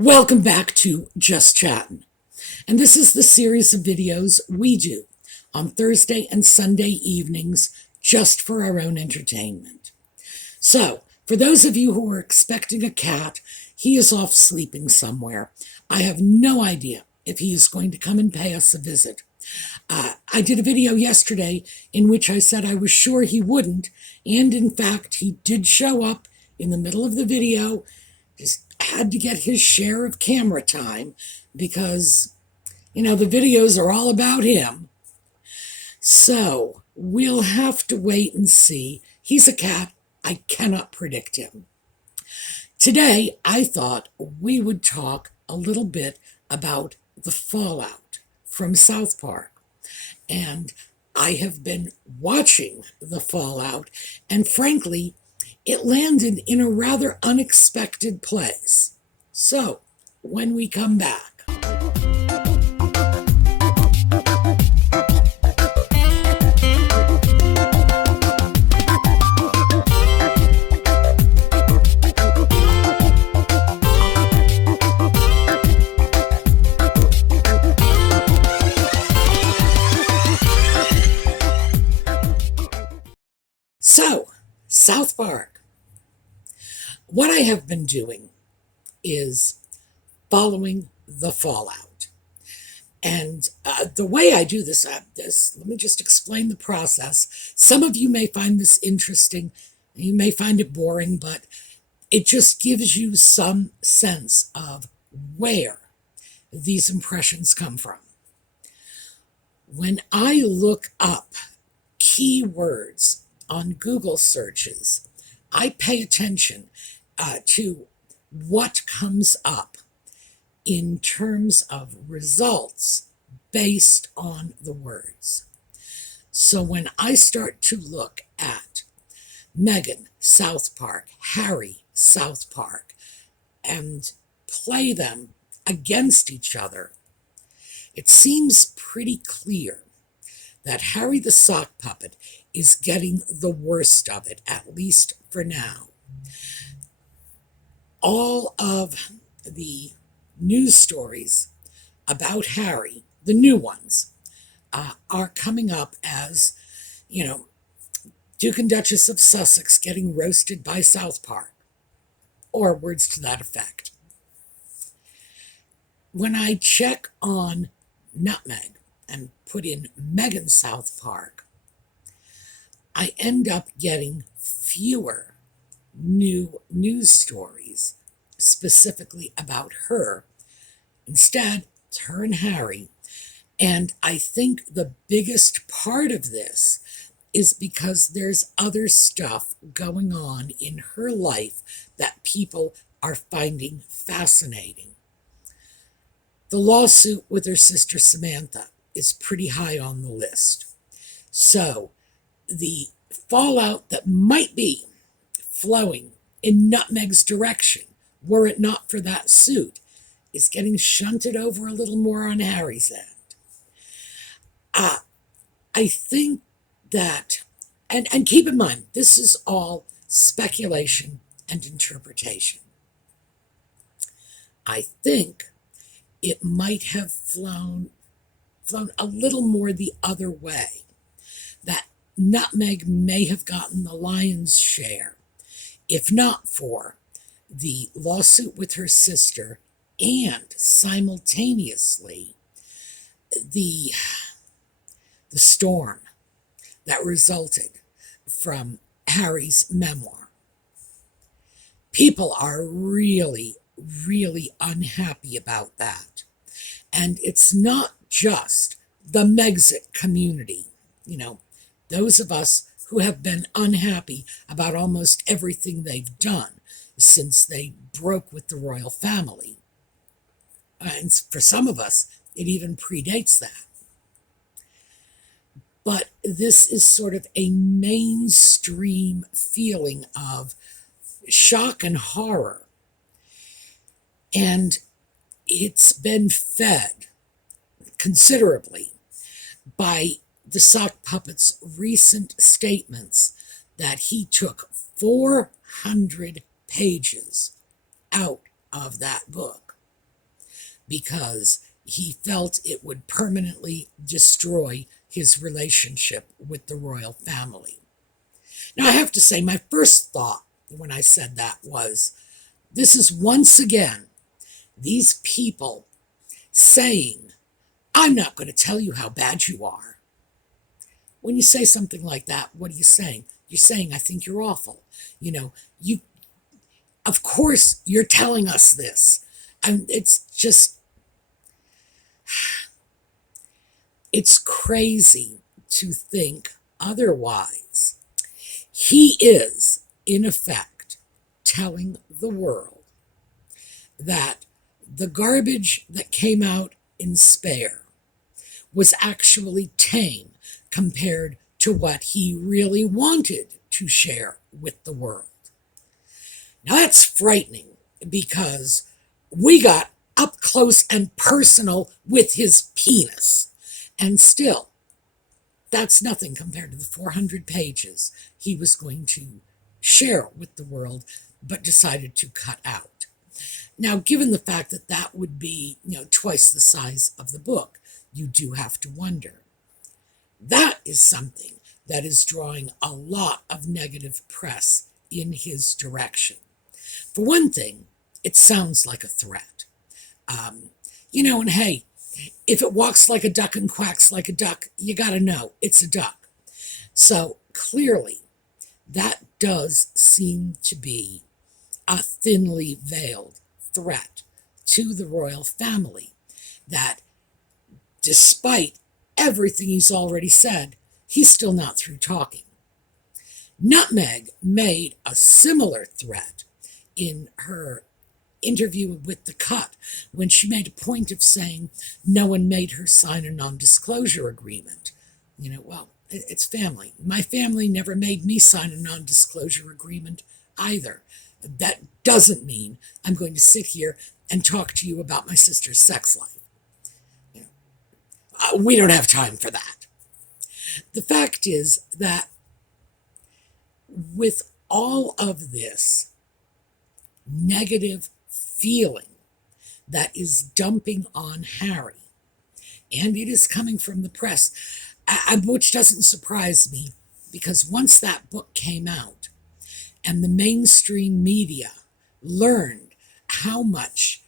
Welcome back to Just Chattin'. And this is the series of videos we do on Thursday and Sunday evenings just for our own entertainment. So, for those of you who are expecting a cat, he is off sleeping somewhere. I have no idea if he is going to come and pay us a visit. I did a video yesterday in which I said I was sure he wouldn't, and in fact, he did show up in the middle of the video. Just had to get his share of camera time because, the videos are all about him. So we'll have to wait and see. He's a cat. I cannot predict him. Today, I thought we would talk a little bit about the fallout from South Park. And I have been watching the fallout, and frankly, it landed in a rather unexpected place. So, when we come back. So, South Park. What I have been doing is following the fallout. And the way I do this, let me just explain the process. Some of you may find this interesting. You may find it boring, but it just gives you some sense of where these impressions come from. When I look up keywords on Google searches, I pay attention to what comes up in terms of results based on the words. So when I start to look at Meghan, South Park, Harry, South Park, and play them against each other, it seems pretty clear that Harry the sock puppet is getting the worst of it, at least for now. All of the news stories about Harry, the new ones, are coming up as, Duke and Duchess of Sussex getting roasted by South Park, or words to that effect. When I check on Nutmeg and put in Meghan South Park, I end up getting fewer new news stories specifically about her. Instead, it's her and Harry. And I think the biggest part of this is because there's other stuff going on in her life that people are finding fascinating. The lawsuit with her sister Samantha is pretty high on the list. So the fallout that might be flowing in Nutmeg's direction, were it not for that suit, is getting shunted over a little more on Harry's end. I think that, and keep in mind, this is all speculation and interpretation. I think it might have flown a little more the other way, that Nutmeg may have gotten the lion's share, if not for the lawsuit with her sister and simultaneously the storm that resulted from Harry's memoir. People are really, really unhappy about that. And it's not just the Megxit community, those of us who have been unhappy about almost everything they've done since they broke with the royal family. And for some of us, it even predates that. But this is sort of a mainstream feeling of shock and horror. And it's been fed considerably by the sock puppet's recent statements that he took 400 pages out of that book. because he felt it would permanently destroy his relationship with the royal family. Now, I have to say, my first thought when I said that was, this is once again these people saying, I'm not going to tell you how bad you are. When you say something like that, what are you saying? You're saying, I think you're awful. You, of course, you're telling us this. And it's just, it's crazy to think otherwise. He is, in effect, telling the world that the garbage that came out in Spare was actually tame compared to what he really wanted to share with the world. Now that's frightening, because we got up close and personal with his penis, and still, that's nothing compared to the 400 pages he was going to share with the world, but decided to cut out. Now, given the fact that that would be, twice the size of the book, you do have to wonder. That is something that is drawing a lot of negative press in his direction. For one thing, it sounds like a threat. And hey, if it walks like a duck and quacks like a duck, you got to know it's a duck. So clearly, that does seem to be a thinly veiled threat to the royal family, that despite everything he's already said, he's still not through talking. Nutmeg made a similar threat in her interview with The Cut, when she made a point of saying no one made her sign a non-disclosure agreement. Well, it's family. My family never made me sign a non-disclosure agreement either. That doesn't mean I'm going to sit here and talk to you about my sister's sex life. We don't have time for that. The fact is that with all of this negative feeling that is dumping on Harry, and it is coming from the press, which doesn't surprise me, because once that book came out and the mainstream media learned how much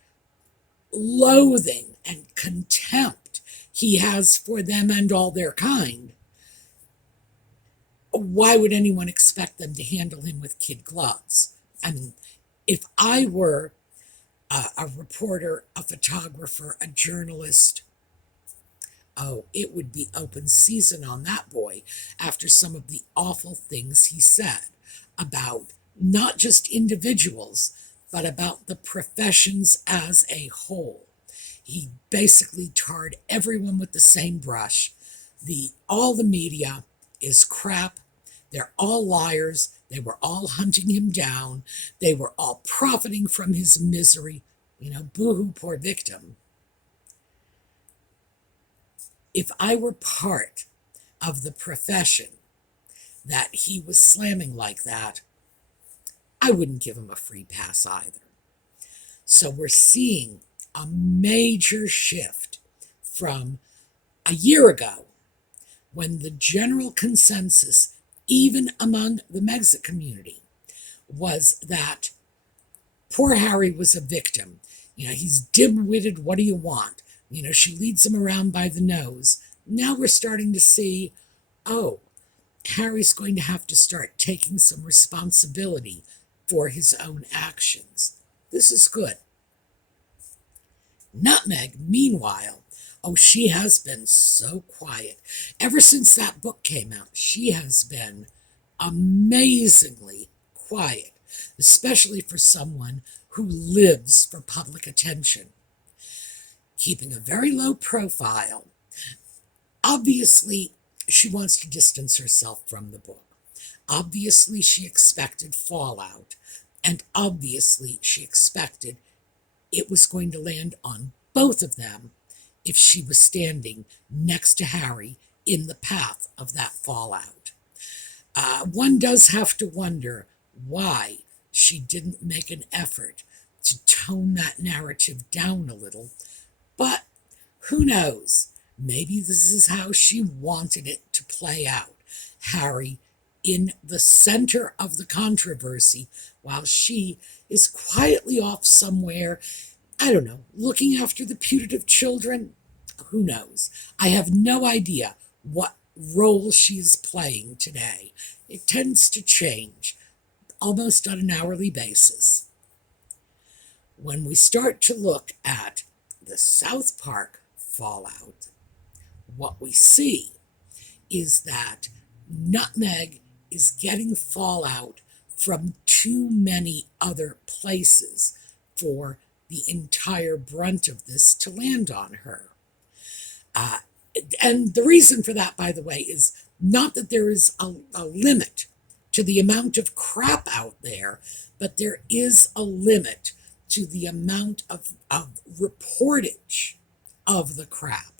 loathing and contempt he has for them and all their kind, why would anyone expect them to handle him with kid gloves? I mean, if I were a reporter, a photographer, a journalist, it would be open season on that boy after some of the awful things he said about not just individuals, but about the professions as a whole. He basically tarred everyone with the same brush. All the media is crap. They're all liars. They were all hunting him down. They were all profiting from his misery. Boo-hoo, poor victim. If I were part of the profession that he was slamming like that, I wouldn't give him a free pass either. So we're seeing a major shift from a year ago, when the general consensus, even among the Megxit community, was that poor Harry was a victim. He's dim-witted, what do you want? She leads him around by the nose. Now we're starting to see, Harry's going to have to start taking some responsibility for his own actions. This is good. Nutmeg, meanwhile, she has been so quiet. Ever since that book came out, she has been amazingly quiet, especially for someone who lives for public attention. Keeping a very low profile. Obviously, she wants to distance herself from the book. Obviously, she expected fallout, and obviously, she expected it was going to land on both of them if she was standing next to Harry in the path of that fallout. One does have to wonder why she didn't make an effort to tone that narrative down a little Who knows? Maybe this is how she wanted it to play out. Harry in the center of the controversy while she is quietly off somewhere, I don't know, looking after the putative children. Who knows? I have no idea what role she's playing today. It tends to change almost on an hourly basis. When we start to look at the South Park fallout, what we see is that Nutmeg is getting fallout from too many other places for the entire brunt of this to land on her. And the reason for that, by the way, is not that there is a limit to the amount of crap out there, but there is a limit to the amount of reportage of the crap.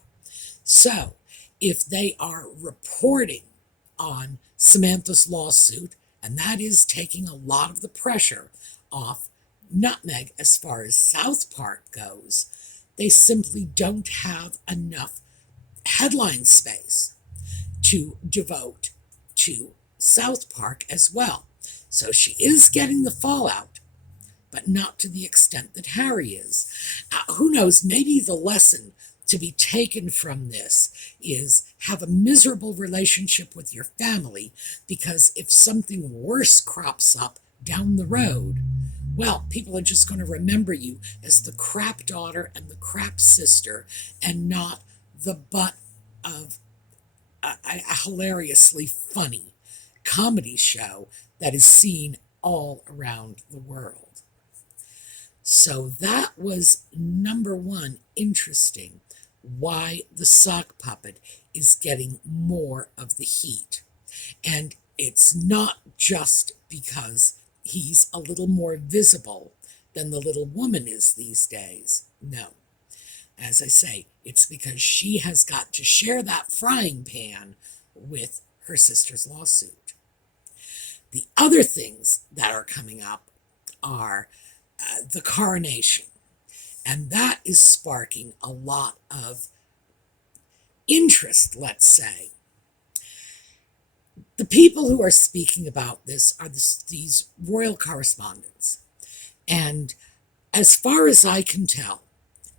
So if they are reporting on Samantha's lawsuit, and that is taking a lot of the pressure off Nutmeg as far as South Park goes, they simply don't have enough headline space to devote to South Park as well. So she is getting the fallout, but not to the extent that Harry is. Who knows, maybe the lesson to be taken from this is have a miserable relationship with your family, because if something worse crops up down the road, well, people are just going to remember you as the crap daughter and the crap sister, and not the butt of a hilariously funny comedy show that is seen all around the world. So that was number one, interesting, why the sock puppet is getting more of the heat. And it's not just because he's a little more visible than the little woman is these days. No. As I say, it's because she has got to share that frying pan with her sister's lawsuit. The other things that are coming up are the coronation. And that is sparking a lot of interest, let's say. The people who are speaking about this are these royal correspondents. And as far as I can tell,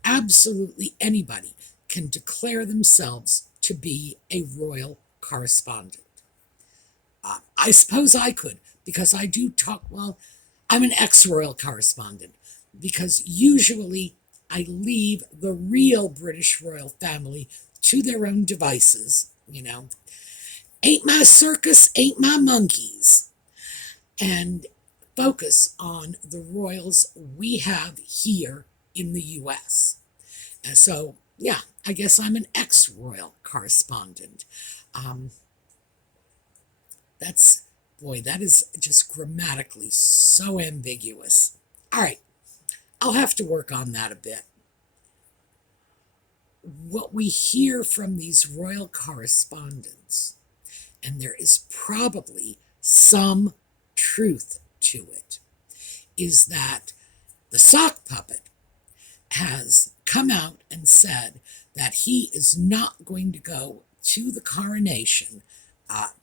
absolutely anybody can declare themselves to be a royal correspondent. I suppose I could, because I do talk, well, I'm an ex-royal correspondent, because usually I leave the real British royal family to their own devices, you know. Ain't my circus, ain't my monkeys. And focus on the royals we have here in the U.S. And so, yeah, I guess I'm an ex-royal correspondent. That is just grammatically so ambiguous. All right, I'll have to work on that a bit. What we hear from these royal correspondents, and there is probably some truth to it, is that the sock puppet has come out and said that he is not going to go to the coronation.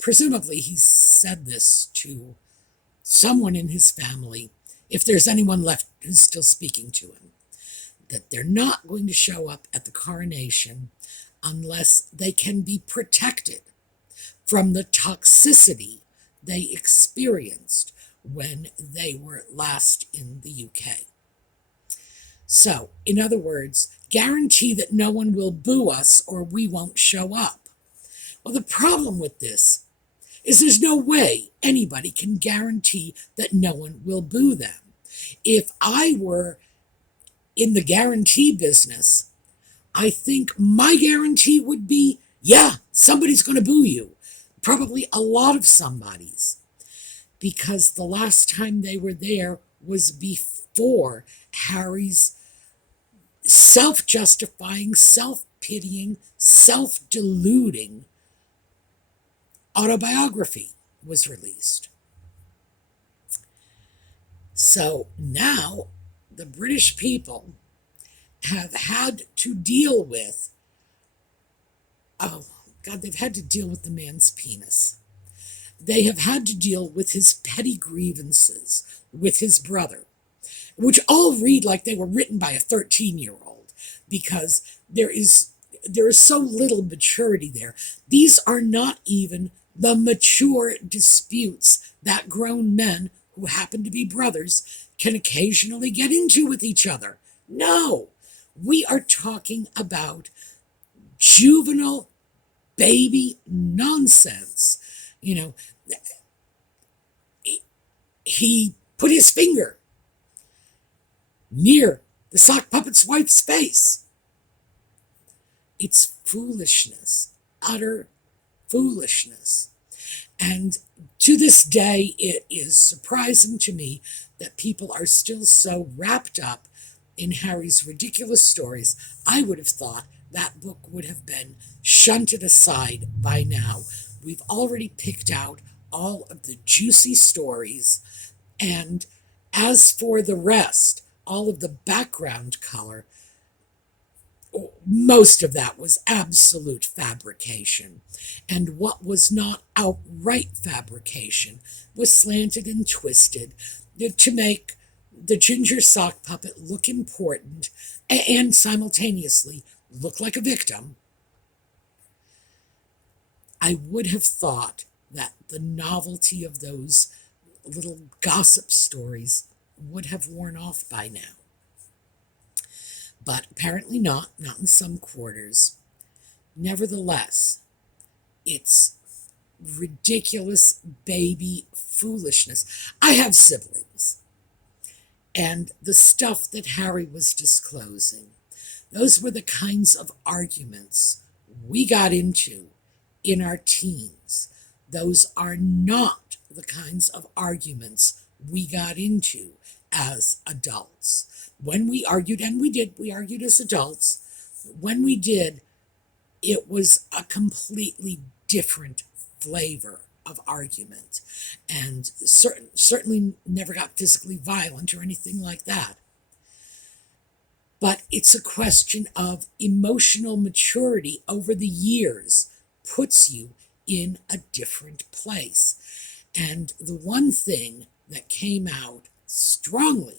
Presumably he said this to someone in his family, if there's anyone left who's still speaking to him, that they're not going to show up at the coronation unless they can be protected from the toxicity they experienced when they were last in the UK. So, in other words, guarantee that no one will boo us or we won't show up. Well, the problem with this is there's no way anybody can guarantee that no one will boo them. If I were in the guarantee business, I think my guarantee would be, yeah, somebody's going to boo you. Probably a lot of somebodies. Because the last time they were there was before Harry's self-justifying, self-pitying, self-deluding autobiography was released. So now the British people have had to deal with, oh God, they've had to deal with the man's penis. They have had to deal with his petty grievances with his brother, which all read like they were written by a 13-year-old, because there is so little maturity there. These are not even the mature disputes that grown men who happen to be brothers can occasionally get into with each other. No, we are talking about juvenile baby nonsense. You know, he put his finger near the sock puppet's wife's face. It's foolishness, utter foolishness. And to this day, it is surprising to me that people are still so wrapped up in Harry's ridiculous stories. I would have thought that book would have been shunted aside by now. We've already picked out all of the juicy stories, and as for the rest, all of the background color, most of that was absolute fabrication. And what was not outright fabrication was slanted and twisted to make the ginger sock puppet look important and simultaneously look like a victim. I would have thought that the novelty of those little gossip stories would have worn off by now. But apparently not in some quarters. Nevertheless, it's ridiculous baby foolishness. I have siblings, and the stuff that Harry was disclosing, those were the kinds of arguments we got into in our teens. Those are not the kinds of arguments we got into as adults. When we argued, and we argued as adults, when we did, it was a completely different flavor of argument, and certainly never got physically violent or anything like that. But it's a question of emotional maturity over the years puts you in a different place. And the one thing that came out strongly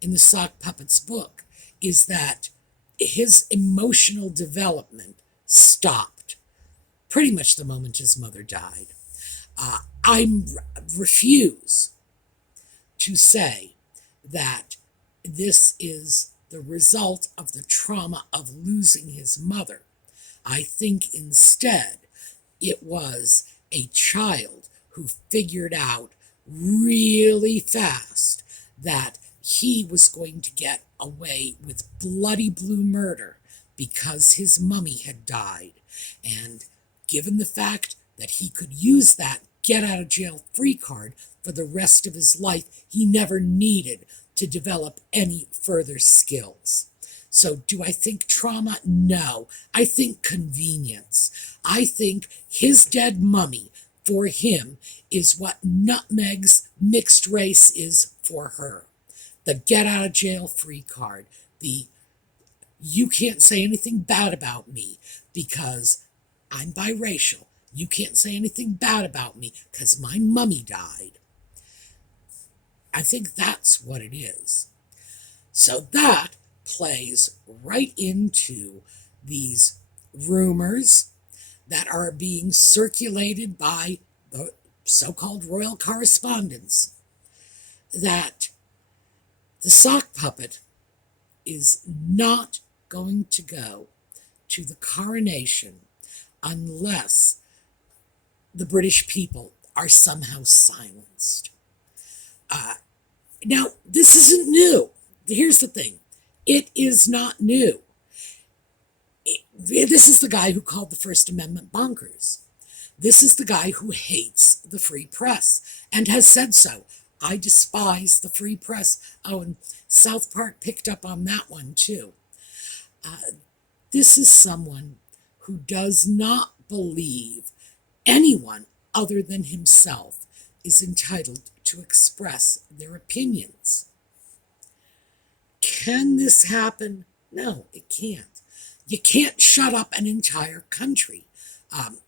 in the sock puppet's book is that his emotional development stopped pretty much the moment his mother died. I refuse to say that this is the result of the trauma of losing his mother. I think instead it was a child who figured out really fast that he was going to get away with bloody blue murder because his mummy had died. And given the fact that he could use that get out of jail free card for the rest of his life, he never needed to develop any further skills. So do I think trauma? No. I think convenience. I think his dead mummy for him is what Nutmeg's mixed race is for her. The get out of jail free card. The you can't say anything bad about me because I'm biracial. You can't say anything bad about me because my mummy died. I think that's what it is. So that plays right into these rumors that are being circulated by the so-called royal correspondents that the sock puppet is not going to go to the coronation unless the British people are somehow silenced. Now, this isn't new. Here's the thing. It is not new. This is the guy who called the First Amendment bonkers. This is the guy who hates the free press and has said so. I despise the free press. Oh, and South Park picked up on that one too. This is someone who does not believe anyone other than himself is entitled to express their opinions. Can this happen? No, it can't. You can't shut up an entire country. Um,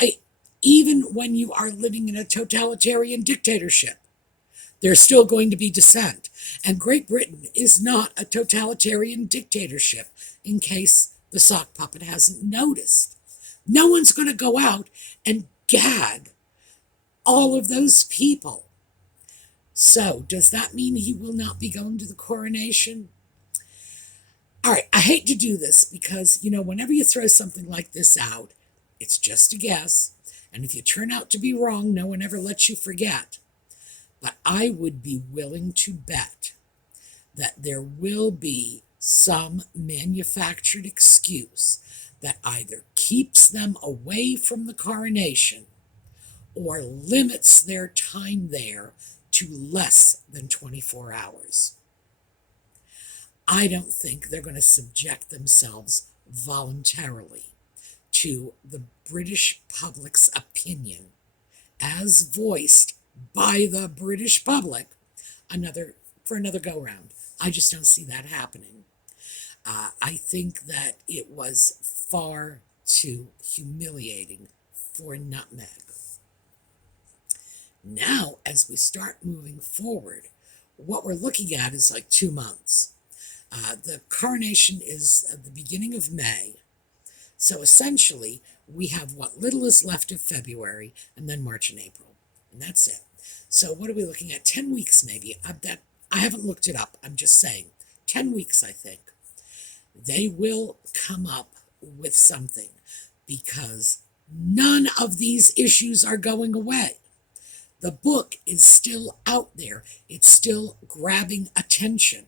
I, Even when you are living in a totalitarian dictatorship, there's still going to be dissent. And Great Britain is not a totalitarian dictatorship, in case the sock puppet hasn't noticed. No one's going to go out and gag all of those people. So, does that mean he will not be going to the coronation? All right, I hate to do this because, whenever you throw something like this out, it's just a guess. And if you turn out to be wrong, no one ever lets you forget. But I would be willing to bet that there will be some manufactured excuse that either keeps them away from the coronation or limits their time there to less than 24 hours. I don't think they're going to subject themselves voluntarily to the British public's opinion as voiced by the British public for another go-round. I just don't see that happening. I think that it was far too humiliating for Nutmeg. Now, as we start moving forward, what we're looking at is like 2 months. The coronation is at the beginning of May. So essentially, we have what little is left of February, and then March and April. And that's it. So what are we looking at? 10 weeks maybe. I haven't looked it up. I'm just saying. 10 weeks, I think. They will come up with something because none of these issues are going away. The book is still out there. It's still grabbing attention.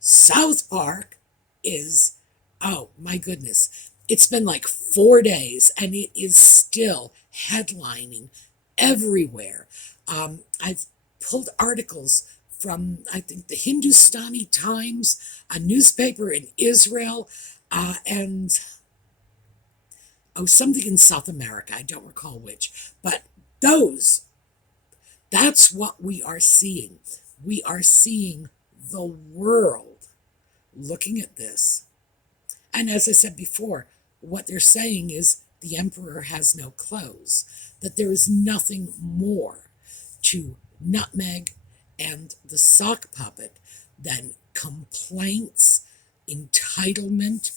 South Park is, oh my goodness, it's been like 4 days and it is still headlining everywhere. I've pulled articles from, I think, the Hindustani Times, a newspaper in Israel, and something in South America. I don't recall which. But that's what we are seeing. We are seeing the world looking at this. And as I said before, what they're saying is the emperor has no clothes, that there is nothing more to Nutmeg and the sock puppet than complaints, entitlement,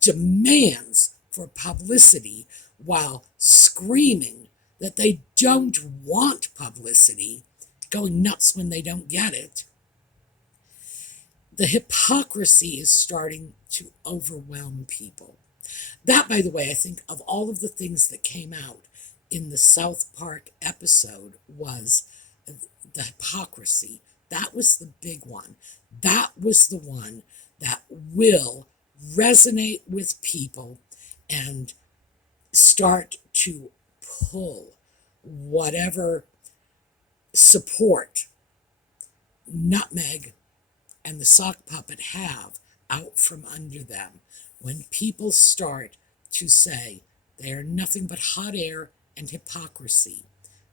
demands for publicity, while screaming that they don't want publicity, going nuts when they don't get it. The hypocrisy is starting to overwhelm people. That, by the way, I think of all of the things that came out in the South Park episode was the hypocrisy. That was the big one. That was the one that will resonate with people and start to pull whatever support Nutmeg and the sock puppet have out from under them. When people start to say they are nothing but hot air and hypocrisy,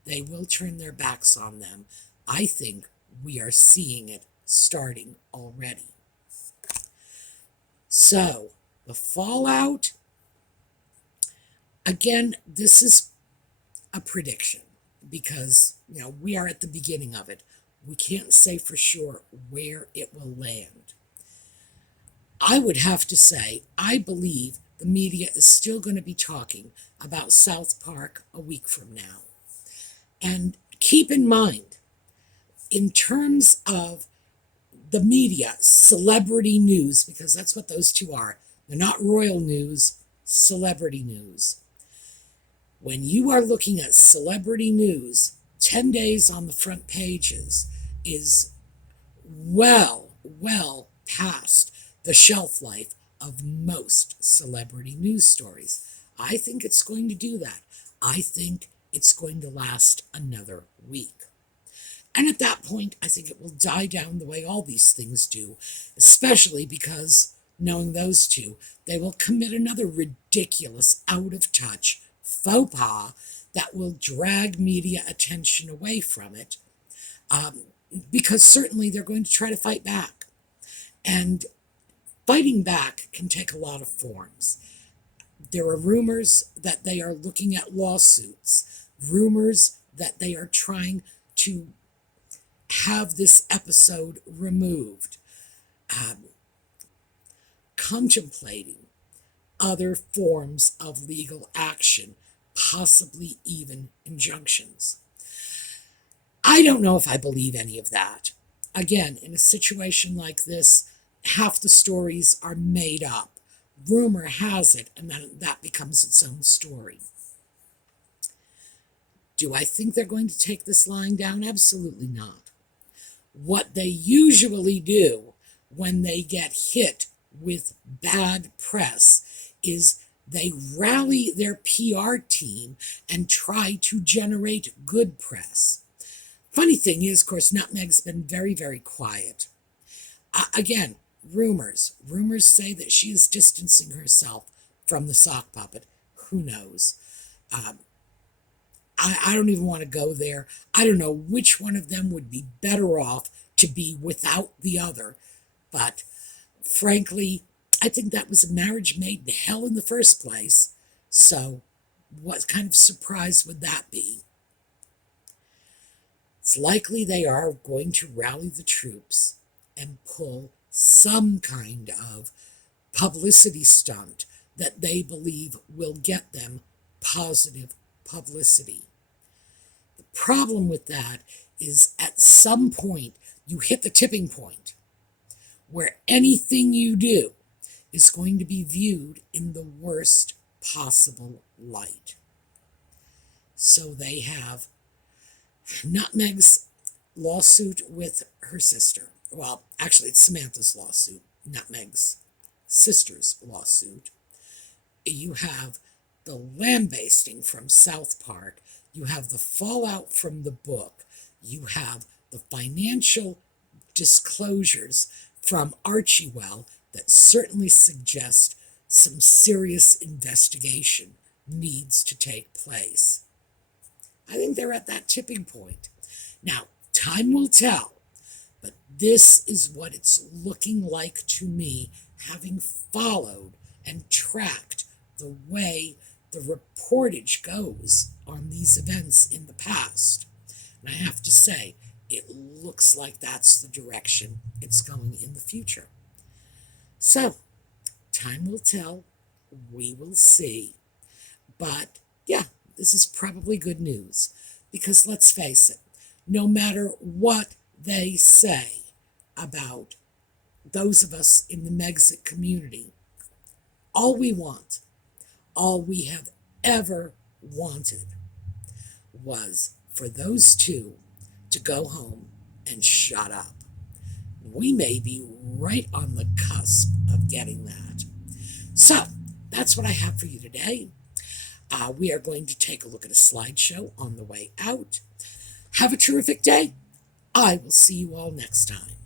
they will turn their backs on them. I think we are seeing it starting already. So, the fallout, again, this is a prediction because, we are at the beginning of it. We can't say for sure where it will land. I would have to say, I believe the media is still going to be talking about South Park a week from now. And keep in mind, in terms of the media, celebrity news, because that's what those two are. They're not royal news, celebrity news. When you are looking at celebrity news, 10 days on the front pages is well past the shelf life of most celebrity news stories. I think it's going to do that. I think it's going to last another week. And at that point, I think it will die down the way all these things do, especially because, knowing those two, they will commit another ridiculous, out-of-touch faux pas that will drag media attention away from it, because certainly they're going to try to fight back. And fighting back can take a lot of forms. There are rumors that they are looking at lawsuits, rumors that they are trying to have this episode removed, contemplating other forms of legal action, possibly even injunctions. I don't know if I believe any of that. Again, in a situation like this, half the stories are made up. Rumor has it, and then that becomes its own story. Do I think they're going to take this lying down? Absolutely not. What they usually do when they get hit with bad press is they rally their PR team and try to generate good press. Funny thing is, of course, Nutmeg's been very, very quiet. Again, rumors. Rumors say that she is distancing herself from the sock puppet. Who knows? I don't even want to go there. I don't know which one of them would be better off to be without the other. But frankly, I think that was a marriage made in hell in the first place. So what kind of surprise would that be? It's likely they are going to rally the troops and pull some kind of publicity stunt that they believe will get them positive publicity. The problem with that is at some point you hit the tipping point where anything you do is going to be viewed in the worst possible light. So they have Nutmeg's lawsuit with her sister. Well, actually, it's Samantha's lawsuit, Nutmeg's sister's lawsuit. You have the lambasting from South Park. You have the fallout from the book. You have the financial disclosures from Archewell that certainly suggest some serious investigation needs to take place. I think they're at that tipping point. Now, time will tell, but this is what it's looking like to me, having followed and tracked the way the reportage goes on these events in the past. And I have to say, it looks like that's the direction it's going in the future. So, time will tell. We will see. But, yeah, this is probably good news. Because let's face it, no matter what they say about those of us in the Megxit community, all we want, all we have ever wanted, was for those two to go home and shut up. We may be right on the cusp of getting that. So, that's what I have for you today. We are going to take a look at a slideshow on the way out. Have a terrific day. I will see you all next time.